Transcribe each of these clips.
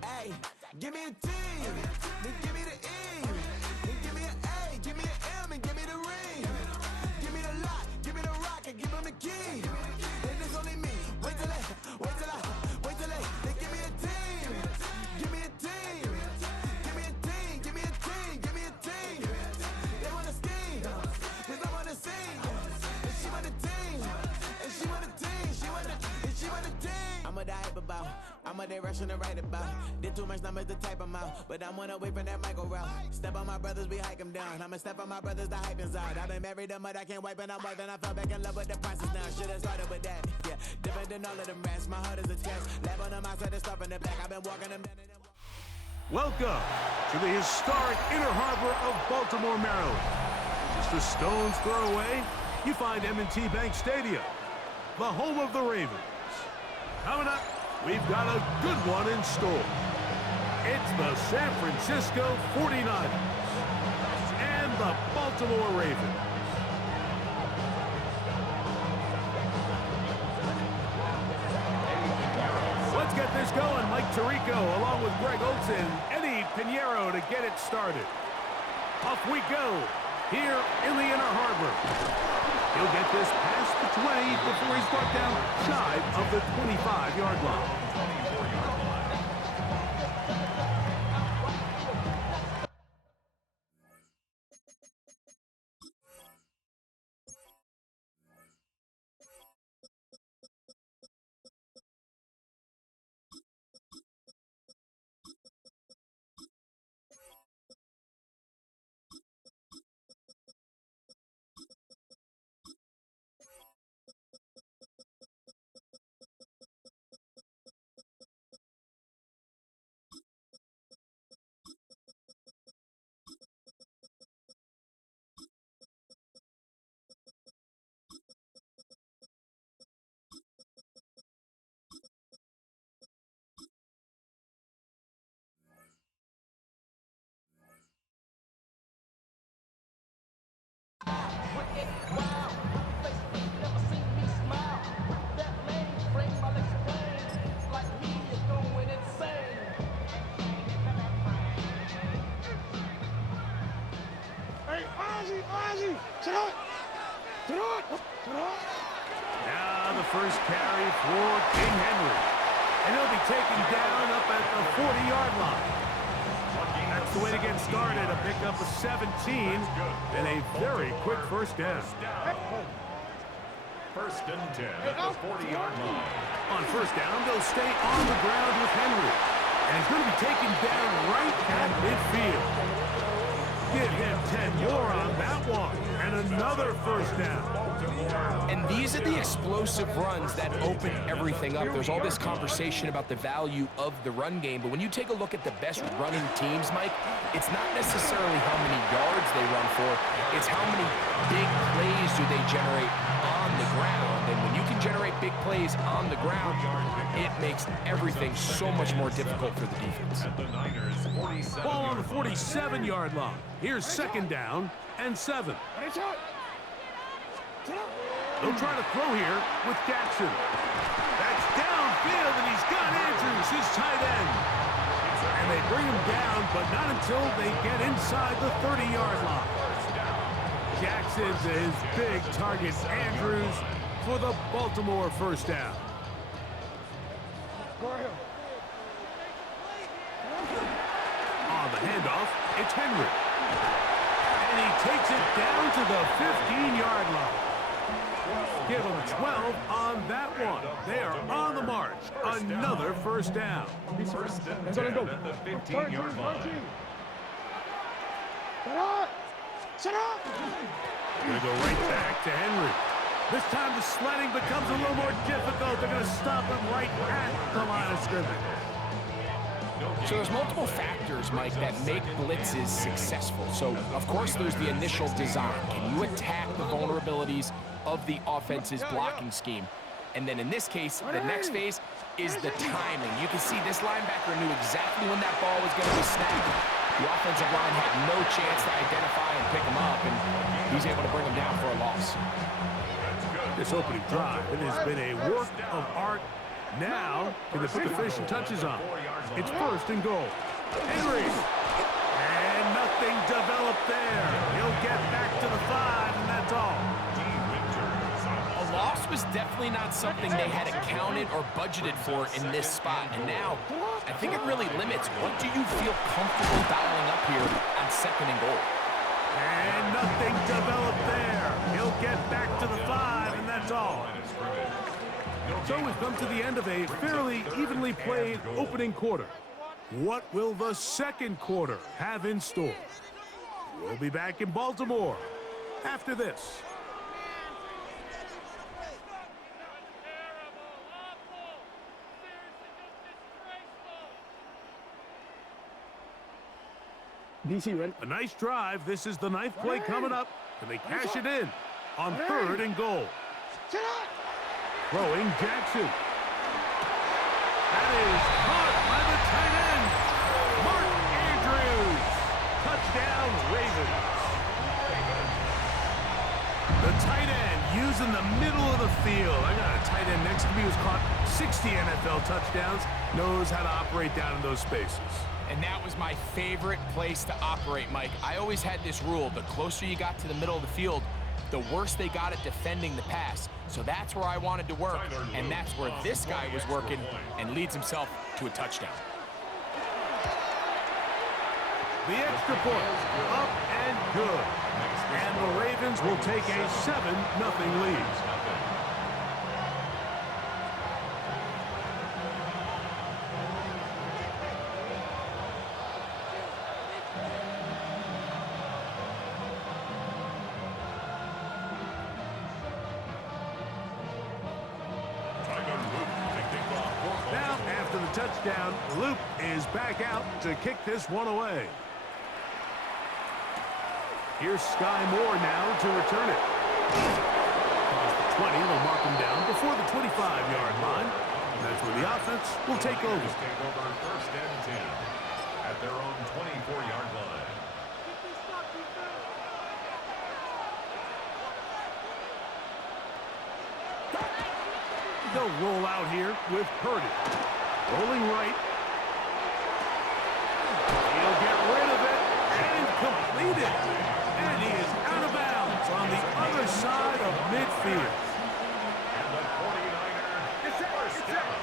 Yeah. Hey, give me a T, then give me the E, then give me an A, give me an M, and give me the ring. Give me the lock, give me the rock, and give them the key. And it's only me. Wait till they give me a team. Give me a team. Give me a team. Give me a team. Give me a team. They wanna scheme, 'cause I wanna sing. And she want a team. And she want a team. She want a team. I'm a die about. I'm a day rushing to write about. Did too much numbers to type them out. But I'm one away from that micro route. Step on my brothers, we hike them down. I'ma step on my brothers, the hype inside. I've been married to mud, I can't wipe it out more than I fell back in love with the process now. Should've started with that. Yeah, different than all of them rats. My heart is a test. Lab on them outside, stuff in the back. I've been walking them down. Welcome to the historic Inner Harbor of Baltimore, Maryland. Just a stone's throw away, you find M&T Bank Stadium, the home of the Ravens. Coming up, we've got a good one in store. It's the San Francisco 49ers and the Baltimore Ravens. Let's get this going. Mike Tirico along with Greg Olson, Eddie Pinheiro to get it started. Off we go here in the Inner Harbor. He'll get this past the 20 before he's brought down shy of the 25-yard line. Now the first carry for King Henry. And he'll be taken down up at the 40-yard line. That's the way to get started, a pickup of 17 and a very quick first down. First and 10 at the 40-yard line. On first down, they'll stay on the ground with Henry. And he's going to be taken down right at midfield. Give him 10 more on that one. And another first down. And these are the explosive runs that open everything up. There's all this conversation about the value of the run game, but when you take a look at the best running teams, Mike, it's not necessarily how many yards they run for, it's how many big plays do they generate on the ground. And when you can generate big plays on the ground, it makes everything so much more difficult for the defense. Ball on the 47-yard line. Here's second down and 7. They'll try to throw here with Jackson. That's downfield, and he's got Andrews, his tight end. And they bring him down, but not until they get inside the 30-yard line. Jackson's his big target, Andrews, for the Baltimore first down. On the handoff, it's Henry. And he takes it down to the 15-yard line. Give them 12 on that one. They are on the march. Another first down. First and 10 at the 15-yard line. Going to go right back to Henry. This time the sledding becomes a little more difficult. They're going to stop him right at the line of scrimmage. So there's multiple factors, Mike, that make blitzes successful. So, of course, there's the initial design. Can you attack the vulnerabilities of the offense's blocking scheme? And then in this case, the next phase is the timing. You can see this linebacker knew exactly when that ball was going to be snapped. The offensive line had no chance to identify and pick him up, and he's able to bring him down for a loss. This opening drive, it has been a work of art Now, can they put the finishing touches on? It's first and goal. Henry. And nothing developed there. He'll get back to the 5, and that's all. A loss was definitely not something they had accounted or budgeted for in this spot. And now, I think it really limits what do you feel comfortable dialing up here on second and goal. And nothing developed there. He'll get back to the 5, and that's all. So we've come to the end of a fairly evenly played opening quarter. What will the second quarter have in store? We'll be back in Baltimore after this. DC, ready? A nice drive. This is the 9th play coming up. Can they cash it in on third and goal? Throwing Jackson. That is caught by the tight end, Mark Andrews. Touchdown, Ravens. The tight end using the middle of the field. I got a tight end next to me who's caught 60 NFL touchdowns, knows how to operate down in those spaces. And that was my favorite place to operate, Mike. I always had this rule: the closer you got to the middle of the field, the worse they got at defending the pass. So that's where I wanted to work, and that's where this guy was working and leads himself to a touchdown. The extra point, up and good. And the Ravens will take a 7-0 lead. Now, after the touchdown, Loop is back out to kick this one away. Here's Sky Moore now to return it. Across the 20, they'll mark him down before the 25-yard line. And that's where the offense will take over. Take over first and 10 at their own 24-yard line. They'll roll out here with Purdy. Rolling right. He'll get rid of it and complete it. And he is out of bounds on the other side of midfield. And the 49er first down.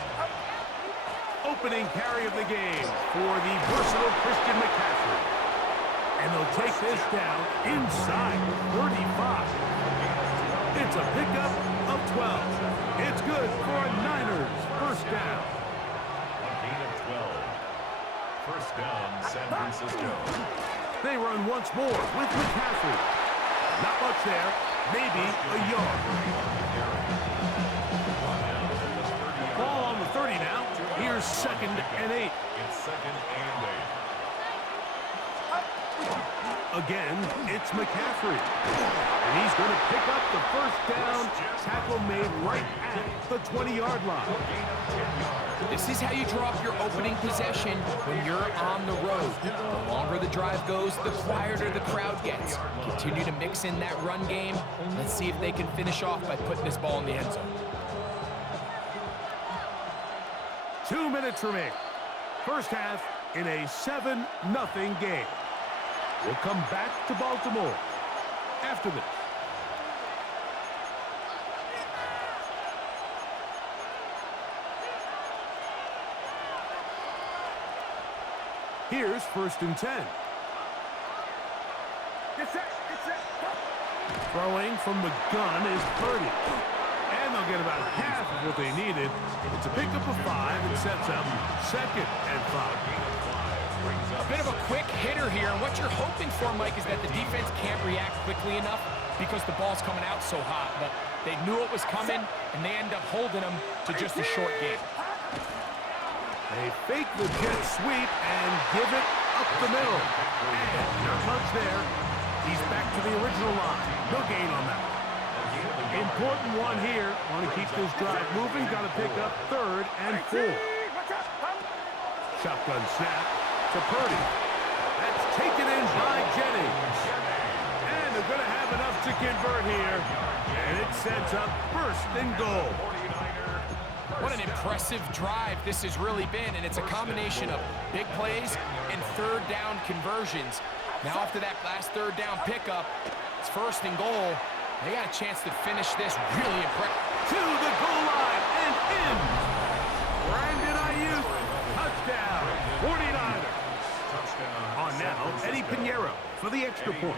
Opening carry of the game for the versatile Christian McCaffrey. And they'll take this down inside 35. It's a pickup of 12. It's good for a Niners first down. A gain of 12. First down, San Francisco. They run once more with McCaffrey. Not much there. Maybe a yard. Ball on the 30 now. Here's 2nd and 8. It's 2nd and 8. Again, it's McCaffrey. And he's going to pick up the first down. Tackle made right at the 20-yard line. This is how you draw up your opening possession when you're on the road. The longer the drive goes, the quieter the crowd gets. Continue to mix in that run game. Let's see if they can finish off by putting this ball in the end zone. 2 minutes remaining. First half in a 7-0 game. We'll come back to Baltimore after this. Here's 1st and 10. Throwing from the gun is Purdy. And they'll get about half of what they needed. It's a pickup of 5 and sets up 2nd and 5. A bit of a quick hitter here, and what you're hoping for, Mike, is that the defense can't react quickly enough because the ball's coming out so hot, but they knew it was coming, and they end up holding them to just a short game. They fake the jet sweep and give it up the middle. And not much there. He's back to the original line. No gain on that. Important one here. Want to keep this drive moving. Got to pick up 3rd and 4. Shotgun snap to Purdy. That's taken in by Jennings. And they're going to have enough to convert here. And it sets up 1st and goal. 49er What an impressive drive this has really been, and it's a combination of big plays and third down conversions. Now after that last third down pickup, it's first and goal. They got a chance to finish this really impressive. To the goal line and in. Brandon Ayuk, touchdown, 49ers. On now, Eddie Pinheiro for the extra point.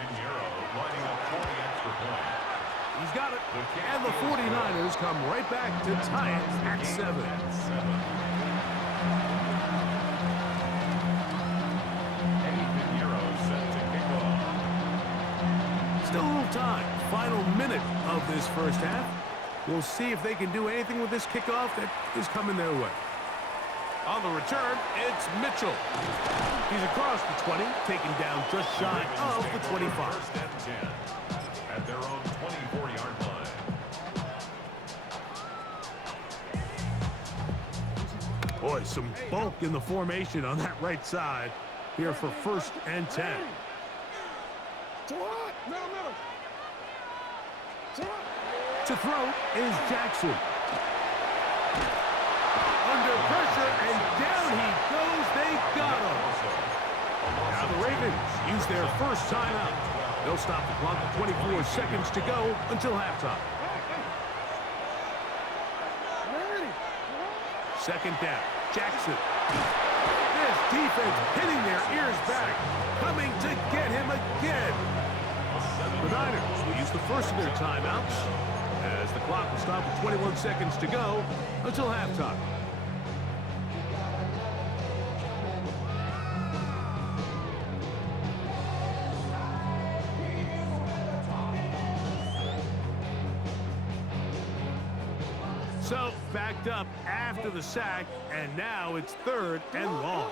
He's got it, and the 49ers come right back to tie it at 7. Still a little time. Final minute of this first half. We'll see if they can do anything with this kickoff that is coming their way. On the return, it's Mitchell. He's across the 20, taken down just shy of the 25. First and 10 at their own 24-yard line. Boy, some bulk in the formation on that right side here for first and 10. To throw is Jackson. Under pressure, and down he goes. They got him. Now the Ravens use their first timeout. They'll stop the clock with 24 seconds to go until halftime. Second down, Jackson. This defense hitting their ears back, coming to get him again. The Niners will use the first of their timeouts as the clock will stop with 21 seconds to go until halftime. So, backed up after the sack, and now it's third and long.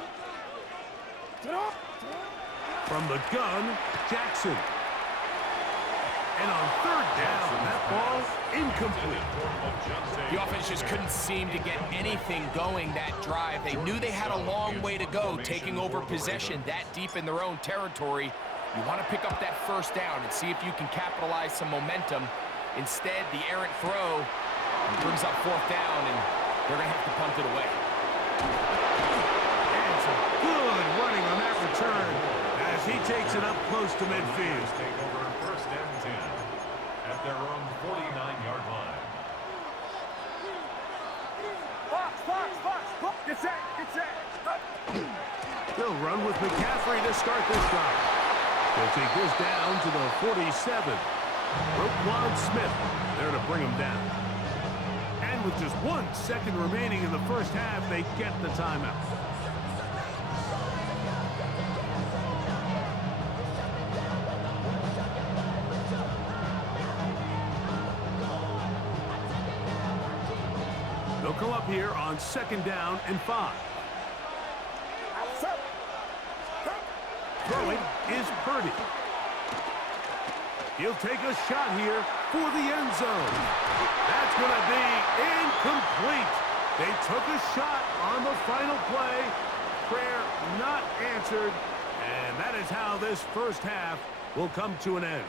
From the gun, Jackson. And on third down, that ball incomplete. The offense just couldn't seem to get anything going that drive. They knew they had a long way to go, taking over possession that deep in their own territory. You want to pick up that first down and see if you can capitalize some momentum. Instead, the errant throw brings up fourth down, and they're going to have to punt it away. And some good running on that return as he takes it up close to midfield. Take over first and 10 at their own 49-yard line. They'll run with McCaffrey to start this drive. They'll take this down to the 47. Roquan Smith there to bring him down. And with just 1 second remaining in the first half, they get the timeout. They'll come up here on second down and 5. Throwing is Purdy. He'll take a shot here for the end zone. That's going to be incomplete. They took a shot on the final play. Prayer not answered. And that is how this first half will come to an end.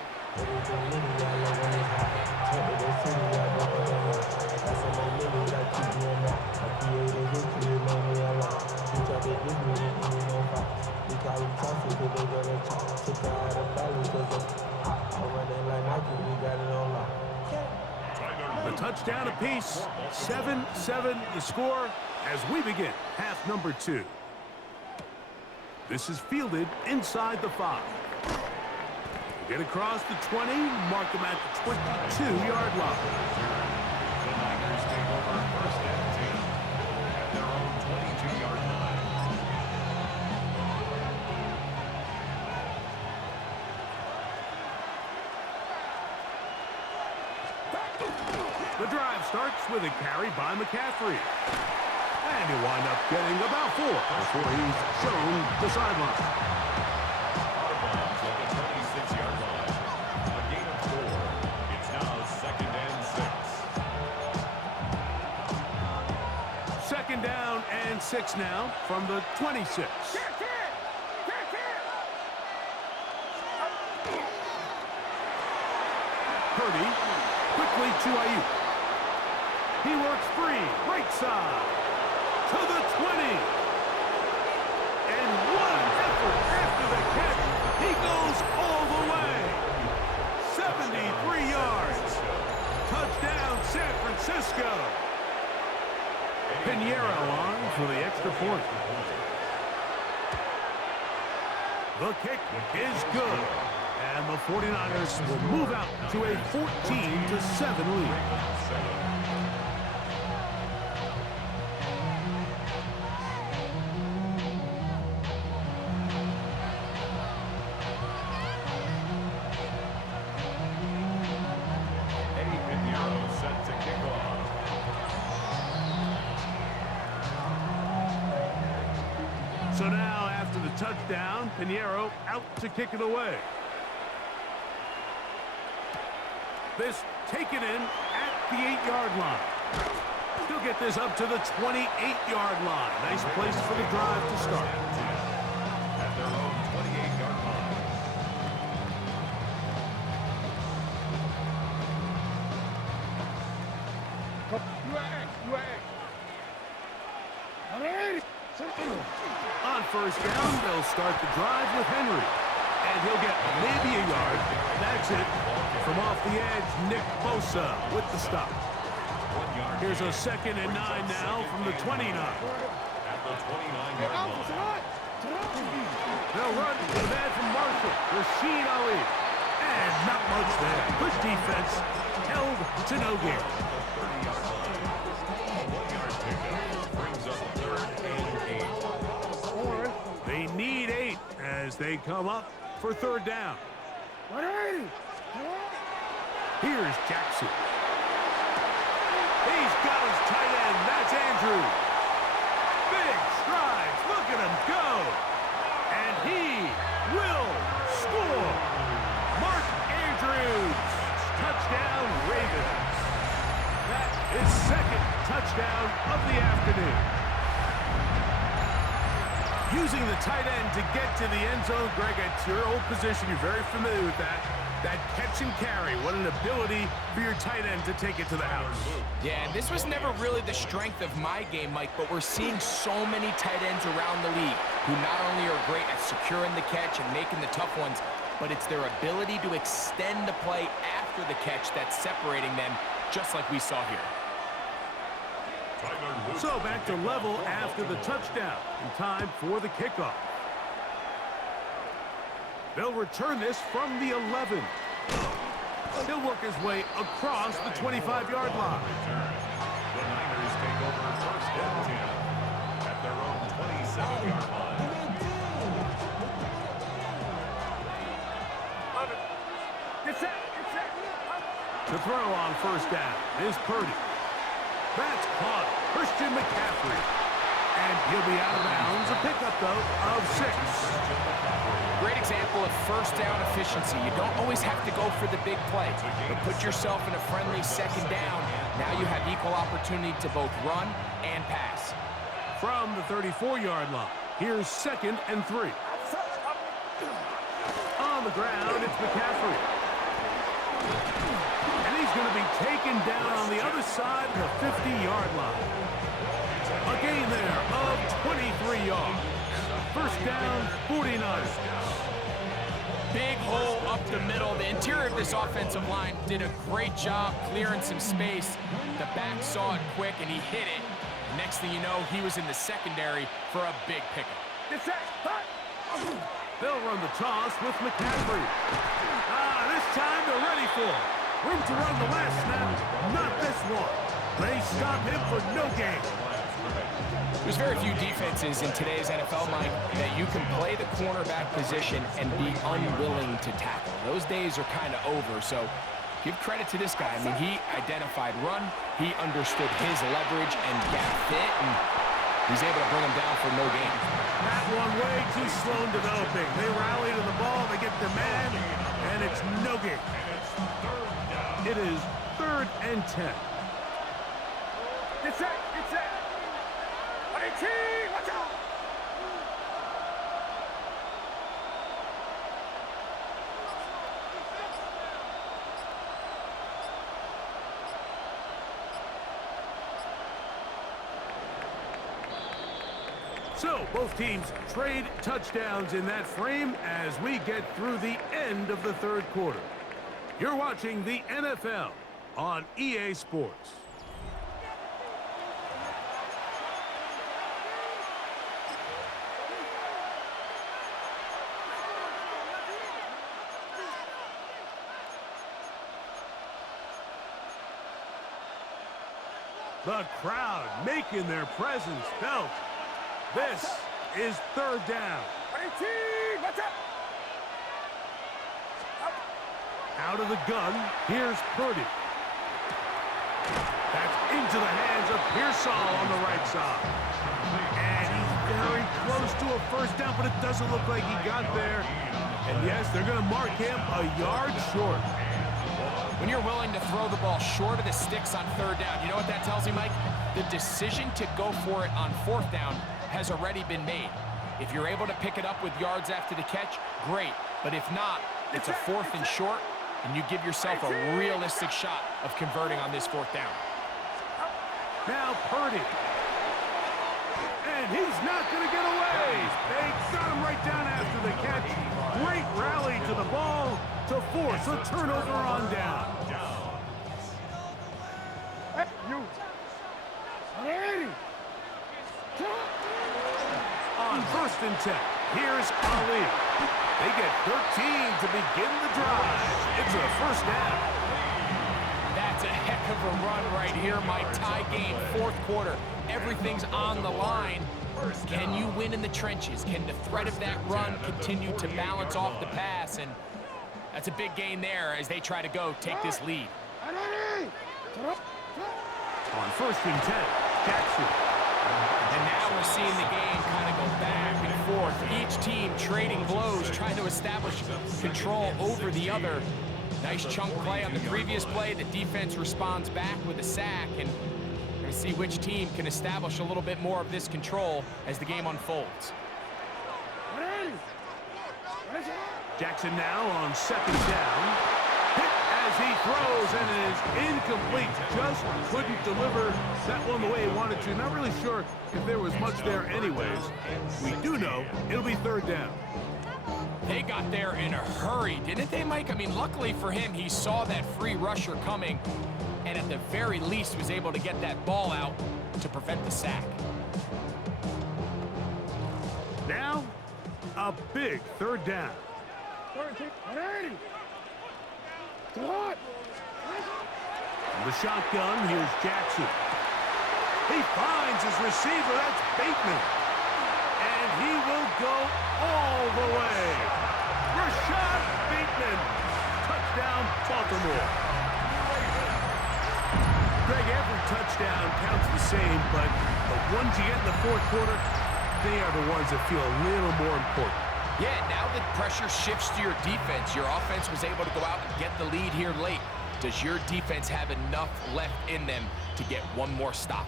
The touchdown apiece, 7-7 the score as we begin half number 2. This is fielded inside the 5. Get across the 20, mark them at the 22-yard line. The Niners take over first and 10 at their own 22-yard line. The drive starts with a carry by McCaffrey. And he'll wind up getting about 4 before he's shown the sideline. Out of bounds at the 26-yard line. A gain of 4. It's now second and 6. Second down and 6 now from the 26. Purdy quickly to Ayuk. He works free, right side, to the 20. And what an effort after the catch. He goes all the way. 73 yards. Touchdown, San Francisco. Pinheiro on for the extra point. The kick is good. And the 49ers will move out to a 14-7 lead. So now, after the touchdown, Pinheiro out to kick it away. This taken in at the 8-yard line. He'll get this up to the 28-yard line. Nice place for the drive to start. At their own 28-yard line. On first down, they'll start the drive with Henry. And he'll get maybe a yard. That's it. From off the edge, Nick Bosa with the stop. Here's a 2nd and 9 now from the 29. At the 29-yard line. They'll run to the man from Marshall, Rashid Ali. And not much there. Good defense. Held to no gain. 30-yard line. A 1-yard pickup brings up 3rd and 8. They need 8 as they come up for 3rd down. Here's Jackson. He's got his tight end. That's Andrews. Big strides. Look at him go. And he will score. Mark Andrews. Touchdown, Ravens. That is 2nd touchdown of the afternoon. Using the tight end to get to the end zone, Greg, at your old position, you're very familiar with that. That catch and carry, what an ability for your tight end to take it to the house. Yeah, and this was never really the strength of my game, Mike, but we're seeing so many tight ends around the league who not only are great at securing the catch and making the tough ones, but it's their ability to extend the play after the catch that's separating them, just like we saw here. So back to level after the touchdown, in time for the kickoff. They'll return this from the 11. He'll work his way across the 25-yard line. The Niners take over 1st and 10 at their own 27-yard line. To throw on 1st down is Purdy. That's caught. Christian McCaffrey. And he'll be out of bounds. A pickup, though, of 6. Great example of 1st down efficiency. You don't always have to go for the big play, but put yourself in a friendly 2nd down. Now you have equal opportunity to both run and pass. From the 34-yard line, here's 2nd and 3. On the ground, it's McCaffrey. And he's going to be taken down on the other side of the 50-yard line. A gain there of 23 yards. 1st down, 49ers. Big hole up the middle. The interior of this offensive line did a great job clearing some space. The back saw it quick, and he hit it. Next thing you know, he was in the secondary for a big pickup. They'll run the toss with McCaffrey. This time they're ready for it. Room to run the last snap, not this one. They stop him for no gain. There's very few defenses in today's NFL, Mike, that you can play the cornerback position and be unwilling to tackle. Those days are kind of over, so give credit to this guy. I mean, he identified run, he understood his leverage and gap fit, and he's able to bring him down for no gain. That one way too slow in developing. They rally to the ball, they get the man, and it's no gain. It is 3rd and 10. It's it! Watch out! So, both teams trade touchdowns in that frame as we get through the end of the third quarter. You're watching the NFL on EA Sports. The crowd making their presence felt. This is third down. Out of the gun, here's Purdy. That's into the hands of Pearsall on the right side. And he's very close to a first down, but it doesn't look like he got there. And yes, they're going to mark him a yard short. When you're willing to throw the ball short of the sticks on third down, you know what that tells you, Mike? The decision to go for it on fourth down has already been made. If you're able to pick it up with yards after the catch, great. But if not, it's a fourth and short, and you give yourself a realistic shot of converting on this fourth down. Now Purdy. And he's not going to get away. They got him right down after the catch. Great rally to the ball to force a turnover on down. On first and 10, here's Ali. They get 13 to begin the drive. It's a first down. That's a heck of a run right here, Mike. Tie game, fourth quarter. Everything's on the line. Can you win in the trenches? Can the threat of that run continue to balance off the pass? And that's a big gain there as they try to go take this lead. On first and 10, Jackson. And now we're seeing the game kind of go back and forth. Each team trading blows, trying to establish control over the other. Nice chunk play on the previous play. The defense responds back with a sack, and we're going to see which team can establish a little bit more of this control as the game unfolds. Jackson now on second down. Hit as he throws, and it is incomplete. Just couldn't deliver that one the way he wanted to. Not really sure if there was much there anyways. We do know it'll be third down. They got there in a hurry, didn't they, Mike? I mean, luckily for him, he saw that free rusher coming, and at the very least was able to get that ball out to prevent the sack. Now, a big third down. From the shotgun, here's Jackson. He finds his receiver, that's Bateman. And he will go all the way. Rashad Bateman. Touchdown, Baltimore. Greg, every touchdown counts the same, but the ones you get in the fourth quarter, they are the ones that feel a little more important. Yeah, now that pressure shifts to your defense, your offense was able to go out and get the lead here late. Does your defense have enough left in them to get one more stop?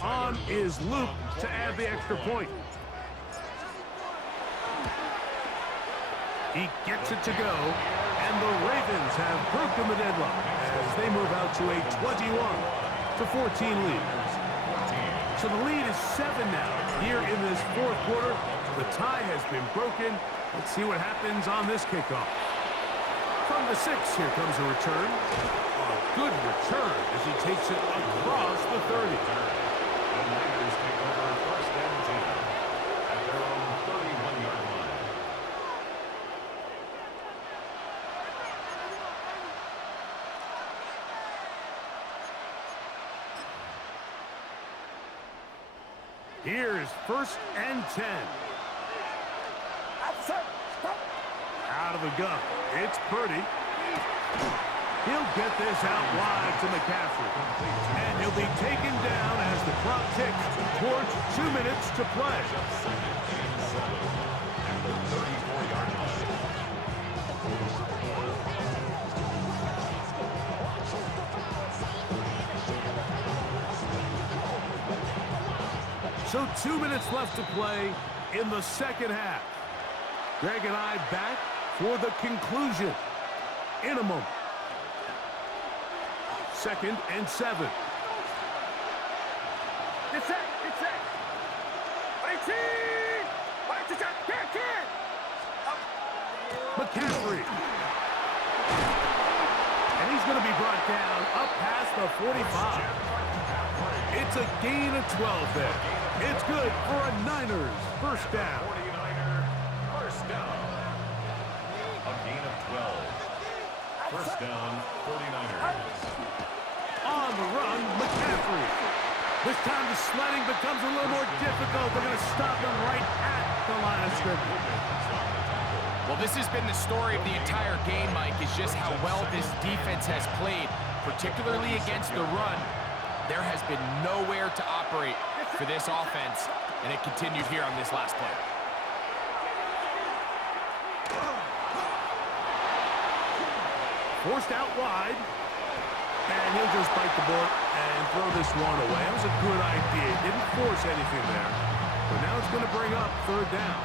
On is Luke to add the extra point. He gets it to go, and the Ravens have broken the deadlock as they move out to a 21-14 lead. So the lead is 7 now here in this fourth quarter. The tie has been broken. Let's see what happens on this kickoff. From the 6, here comes a return. A good return as he takes it across the 30. The Niners take over first and 10 at their own 31-yard line. Here's first and 10. Out of the gun, it's Purdy. He'll get this out wide to McCaffrey. And he'll be taken down as the clock ticks towards 2 minutes to play. At the 34-yard line. So 2 minutes left to play in the second half. Greg and I back for the conclusion in a moment. 2nd and 7. McCaffrey. And he's going to be brought down up past the 45. It's a gain of 12 there. It's good for a Niners first down. 49er first down. A gain of 12. First down, 49ers. On the run, McCaffrey. This time the sledding becomes a little more difficult. They're going to stop him right at the line of scrimmage. Well, this has been the story of the entire game, Mike, is just how well this defense has played, particularly against the run. There has been nowhere to operate for this offense, and it continued here on this last play. Forced out wide, and he'll just bite the bullet and throw this one away. That was a good idea. Didn't force anything there, but now it's going to bring up third down.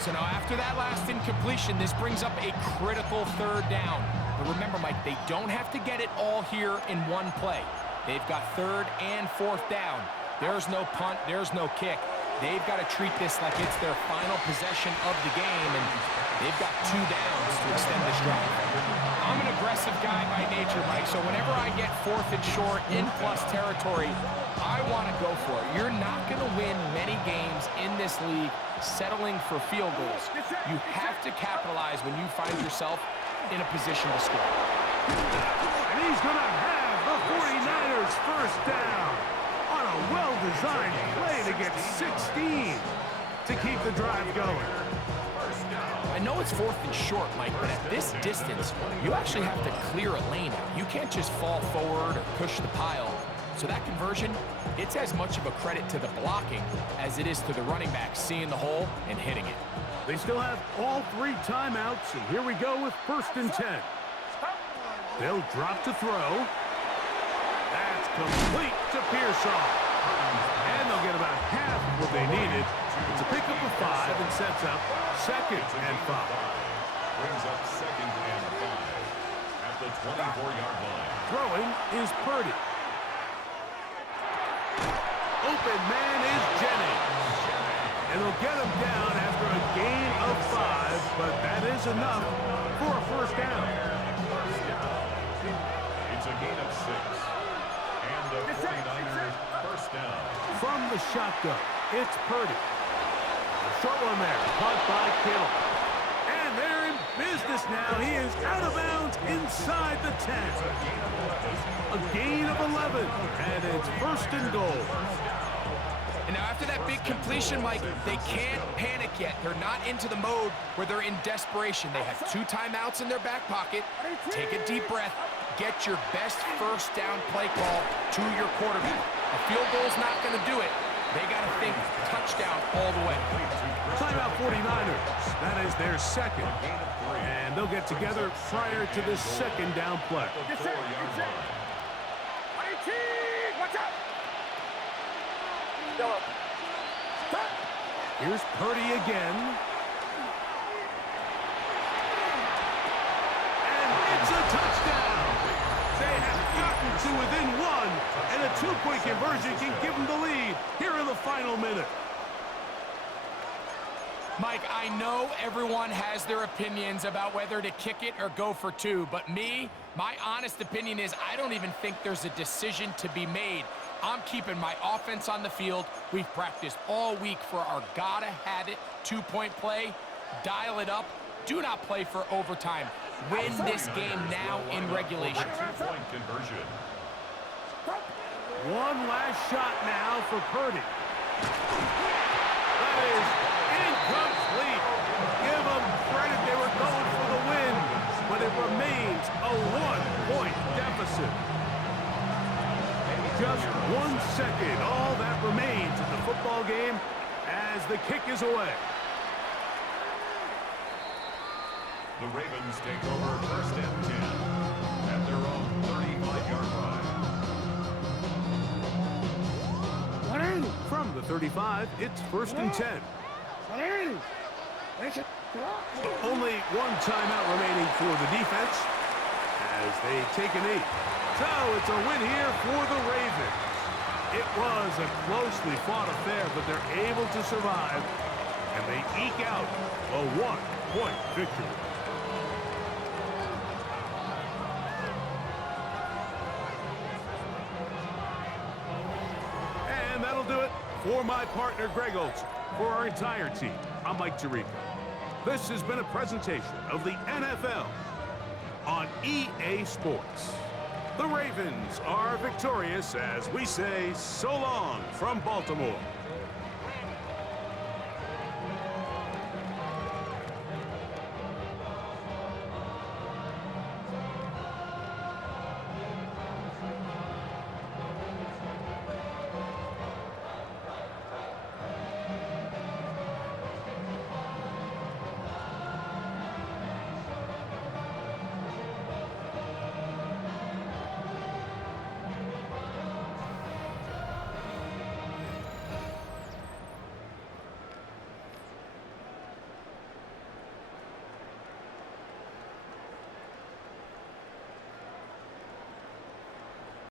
So now after that last incompletion, this brings up a critical third down. But remember, Mike, they don't have to get it all here in one play. They've got third and fourth down. There's no punt, there's no kick. They've got to treat this like it's their final possession of the game, and they've got 2 downs to extend this drive. I'm an aggressive guy by nature, Mike, so whenever I get fourth and short in plus territory, I want to go for it. You're not going to win many games in this league settling for field goals. You have to capitalize when you find yourself in a position to score. And he's going to have the 49ers first down on a well-designed play to get 16 to keep the drive going. I know it's fourth and short, Mike, but at this distance, you actually have to clear a lane out. You can't just fall forward or push the pile. So that conversion, it's as much of a credit to the blocking as it is to the running back seeing the hole and hitting it. They still have all 3 timeouts, and here we go with first and 10. They'll drop to throw. That's complete to Pearsall. And they'll get about half of what they needed. It's a pickup of 5 and sets up second and 5. Brings up second and 5 at the 24-yard line. Throwing is Purdy. Open man is Jennings. And they'll get him down after a gain of 5, but that is enough for a first down. It's a gain of 6. And the 49ers first down. From the shotgun, it's Purdy. A short one there, caught by Kittle. And they're in business now. He is out of bounds inside the 10. A gain of 11, and it's first and goal. And now after that big completion, Mike, they can't panic yet. They're not into the mode where they're in desperation. They have 2 timeouts in their back pocket. Take a deep breath. Get your best first down play call to your quarterback. A field goal's not going to do it. They got to think touchdown all the way. Timeout 49ers. That is their second. And they'll get together prior to this second down play. Here's Purdy again. And it's a touchdown. They have gotten to within 1, and a 2-point conversion can give them the lead here in the final minute. Mike, I know everyone has their opinions about whether to kick it or go for 2, but my honest opinion is I don't even think there's a decision to be made. I'm keeping my offense on the field. We've practiced all week for our gotta-have-it 2-point play. Dial it up. Do not play for overtime. Win this game now in regulation. 2-point conversion. One last shot now for Purdy. That is incomplete. Give them credit. They were going for the win, but it remains a 1-point deficit. Just 1 second, all that remains in the football game as the kick is away. The Ravens take over first and 10 at their own 35-yard line. From the 35, it's first and 10. Only 1 timeout remaining for the defense as they take a knee. So it's a win here for the Ravens. It was a closely fought affair, but they're able to survive, and they eke out a one-point victory. And that'll do it for my partner, Greg Olson. For our entire team, I'm Mike Tirico. This has been a presentation of the NFL on EA Sports. The Ravens are victorious as we say so long from Baltimore.